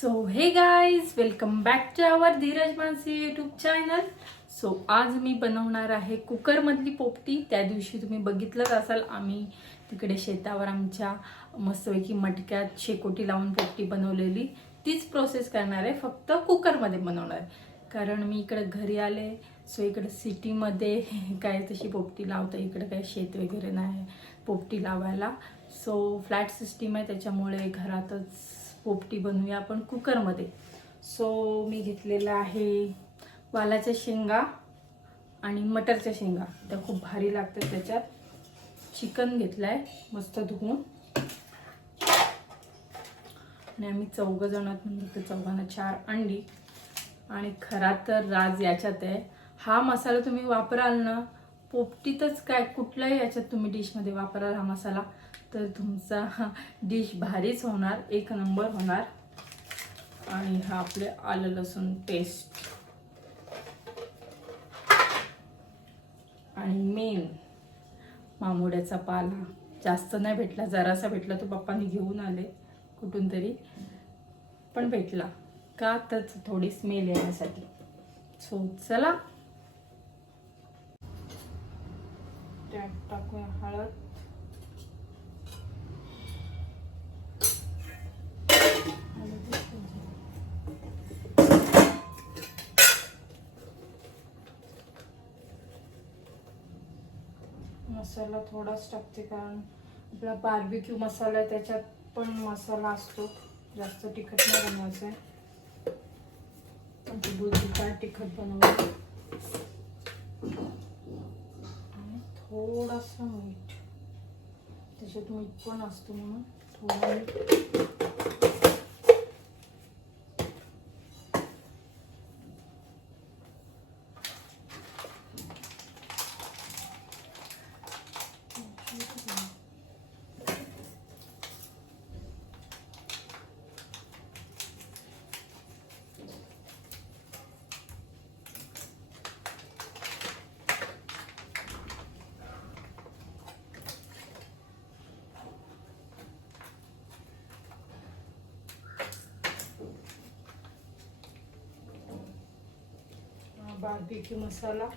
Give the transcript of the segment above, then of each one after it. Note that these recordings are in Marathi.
So hey guys, welcome back to our Dheeraj Mansi YouTube channel. So आज मी बनवणार आहे कुकरमधली पोपटी. त्या दिवशी तुम्ही बघितलंच असाल, आम्ही तिकडे शेतावर आमच्या मस्तपैकी मटक्यात शेकोटी लावून पोपटी बनवलेली. तीच प्रोसेस करणार आहे, फक्त कुकरमध्ये बनवणार आहे. कारण मी इकडे घरी आले, सो इकडे सिटीमध्ये काय तशी पोपटी लावतं, इकडे काही शेत वगैरे नाही पोपटी लावायला. सो फ्लॅट सिस्टीम आहे, त्याच्यामुळे घरातच पोपटी बनवूया आपण कुकरमध्ये. सो मी घेतलेला आहे वालाच्या शेंगा आणि मटरच्या शेंगा, त्या खूप भारी लागतात त्याच्यात. चिकन घेतलाय मस्त धुवून, आणि आम्ही 4 जण म्हणजे ते 4 4 अंडी. आणि खरा तर राज याच्यात आहे, हा मसाला तुम्ही वापराल ना पोपटीतच, काय कुठल्याही याच्यात तुम्ही डिशमध्ये वापराल हा मसाला, तर तुमचा डिश भारीच होणार, 1 नंबर होणार. आणि हा आपले आलं लसूण पेस्ट, आणि मेन मामुड्याचा पाला. जास्त नाही भेटला, जरासा भेटला, तो पप्पांनी घेऊन आले कुठून तरी, पण भेटला का तर थोडी स्मेल येण्यासाठी. सो चला त्यात टाकूया हळद, मसाला थोडाच टाकते, कारण आपला बार्बिक्यू मसाला आहे, त्याच्यात पण मसाला असतो. जास्त तिखट नाही बनवायचं आहे, बुद्धी काय तिखट बनवायचं. आणि थोडासा मीठ, त्याच्यात मीठ पण असतो म्हणून थोडं मीठ. बार्बिक्यू मसाला,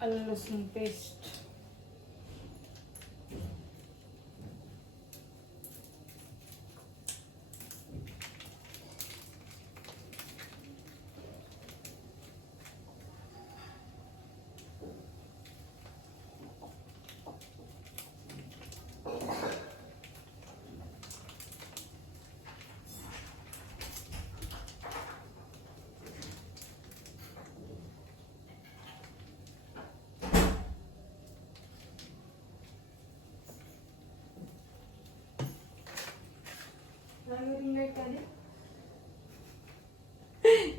आलं लसूण पेस्ट,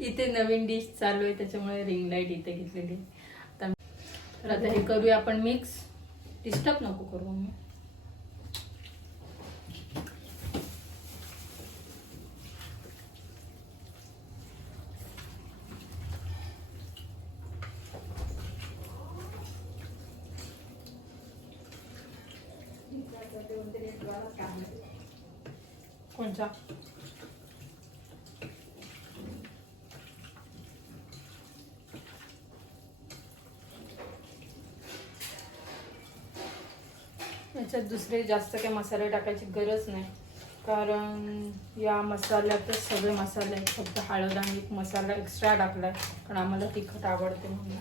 इथे नवीन डिश चालू आहे, त्याच्यामुळे रिंग लाईट इथे घेतलेली. तर आता हे करूया आपण मिक्स. डिस्टर्ब नको करू मी. कोणचा याच्यात दुसरे जास्त काही मसाले टाकायची गरज नाही, कारण या मसाल्यातच सगळे मसाले आहेत. फक्त हळद आणि एक मसाला एक्स्ट्रा टाकलाय, कारण आम्हाला तिखट आवडते म्हणून.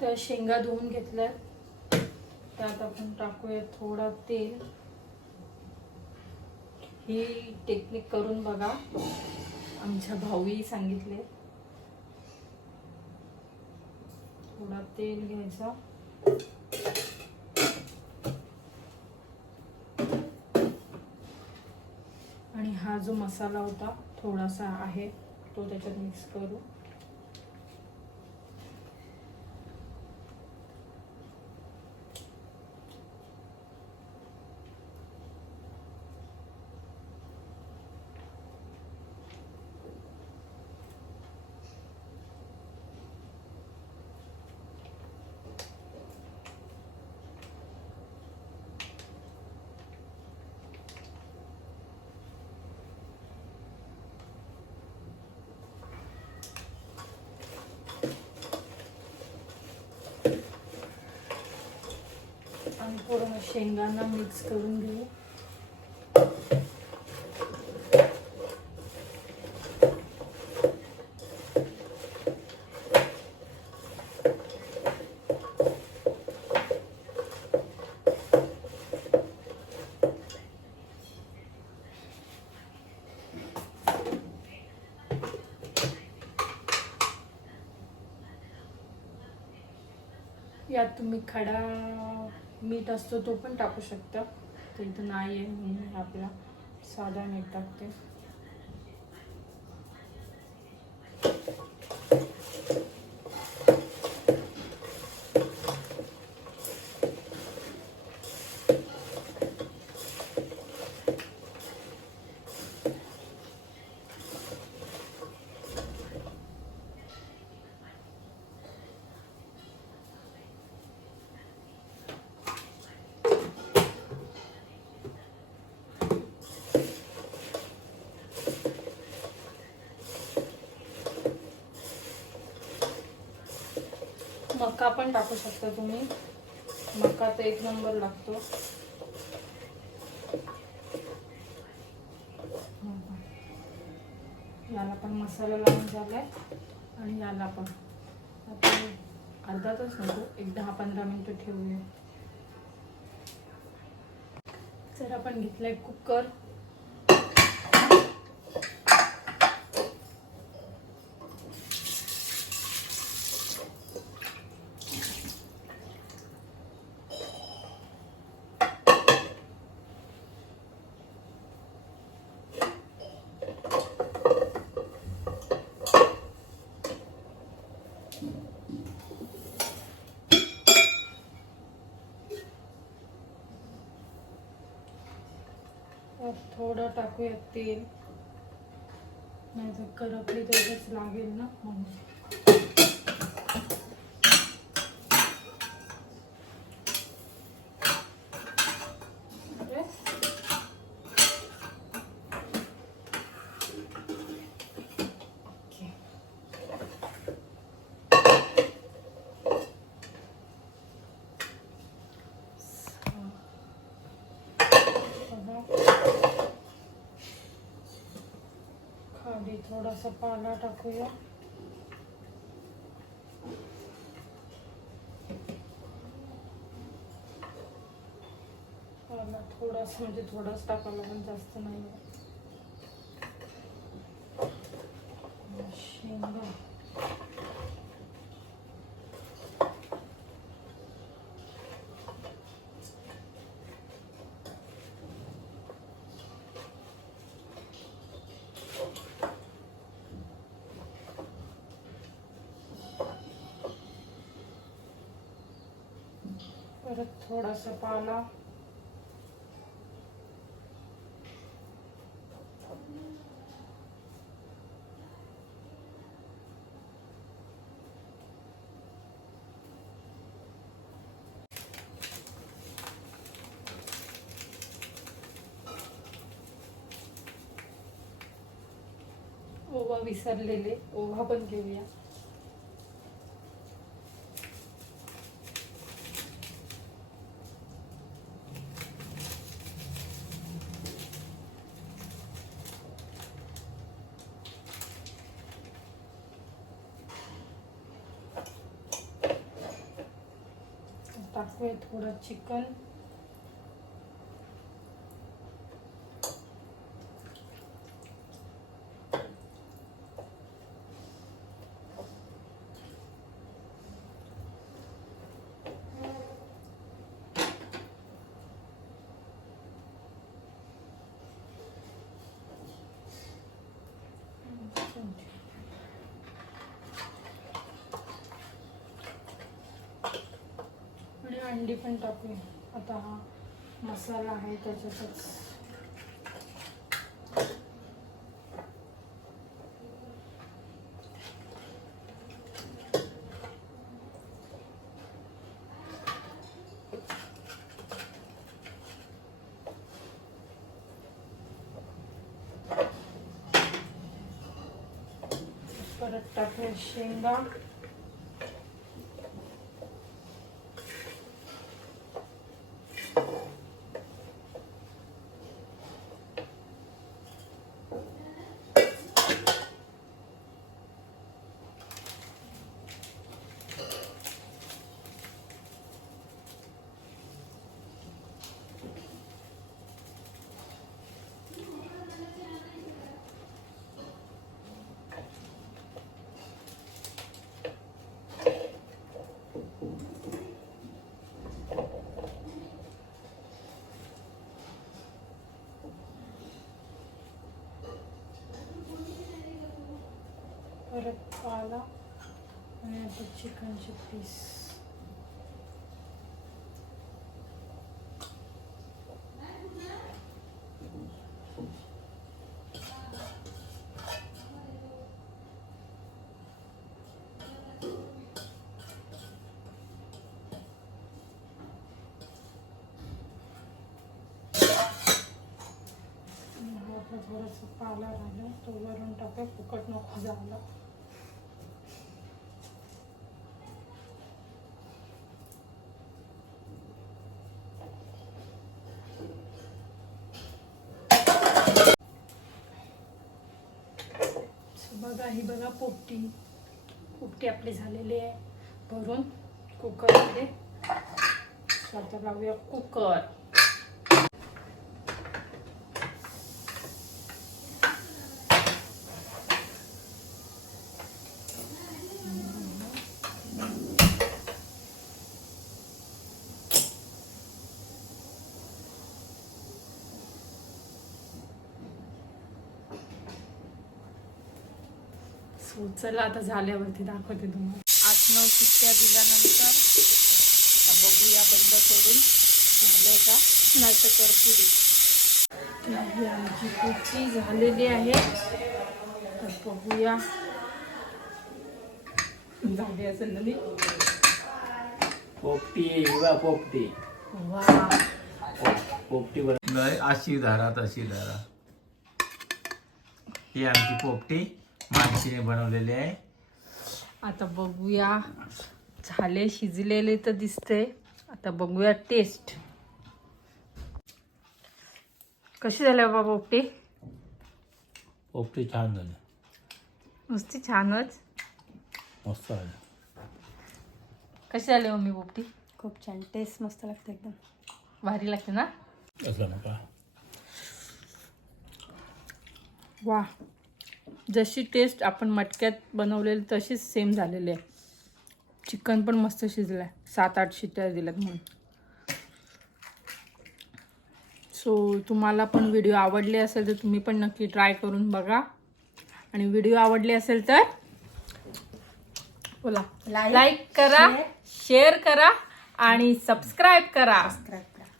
तर शेंगा धुवून घेतल्या, त्यात आपण टाकूया थोडा तेल. ही टेक्निक करून बघा, आमच्या भाऊही सांगितले. थोडा तेल घ्यायचा, आणि हा जो मसाला होता थोडासा आहे तो त्याच्यात मिक्स करू. आणि थोडं शेंगांना मिक्स करून घेऊ. यात तुम्ही खडा मीठ असतो तो पण टाकू शकता. तर इथं नाही आहे म्हणून आपला साधा मीठ टाकते. मका पण टाकू शकता तुम्ही. मका तर एक नंबर लागतो. याला पण मसाला लावून झालाय आणि याला पण आता अर्धा तास नको, एक 10-15 मिनिटं ठेवूया. जर आपण घेतलाय कुकर. थोडं टाकूया तेल, नाही तर करपली तेवढंच लागेल ना म्हणून. खाली थोडासा पाला टाकूया. पाला थोडासा म्हणजे थोडाच टाकायला, पण जास्त नाही. शेंगा परत थोडासा पाला. ओवा विसरलेले, ओवा पण घेऊया. टाकूया थोडं चिकन. आणि अंडी पण टाकूया. आता हा मसाला आहे त्याच्यातच. परत टाकूया शेंगा. मसाला आणि आता चिकनचे पीस. थोडंसं पाला राहिलं तो वरून टाका, फुकट नको झालं. बघा ही बघा पोपटी आपली झालेली आहे भरून कुकरमध्ये. आता लावूया कुकर. चला आता झाल्यावरती दाखवते तुम्हाला. 8-9 शिट्ट्या दिल्यानंतर आता बघूया बंद करून झालंय का, नाही तर करपू दे. ही आमची पोपटी झालेली आहे. तर बघूया झाली असेल ना. मी पोपटी पोपटी वा पोपटी बरं अशी धारा तशी धारा. ही आमची पोपटी माणसीने बनवलेली आहे. आता बघूया झाले, शिजलेले तर दिसते. आता बघूया टेस्ट कशी झाली बाबा पोपटी. पोपटी छान झाली, नुसती छानच. मस्त झाली. कशी झाली मम्मी पोपटी. खूप छान, टेस्ट मस्त लागते, एकदम भारी लागते ना. असं नका. वा, जशी टेस्ट आपण मटक्यात बनवलेली तशीच सेम झालेली आहे. चिकन पण मस्त शिजलं आहे. 7-8 शिट्ट्या दिल्यात म्हणून. सो तुम्हाला पण व्हिडिओ आवडले असेल तर तुम्ही पण नक्की ट्राय करून बघा. आणि व्हिडिओ आवडले असेल तर बोला लाईक करा, शेअर करा आणि सबस्क्राईब करा.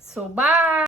So bye.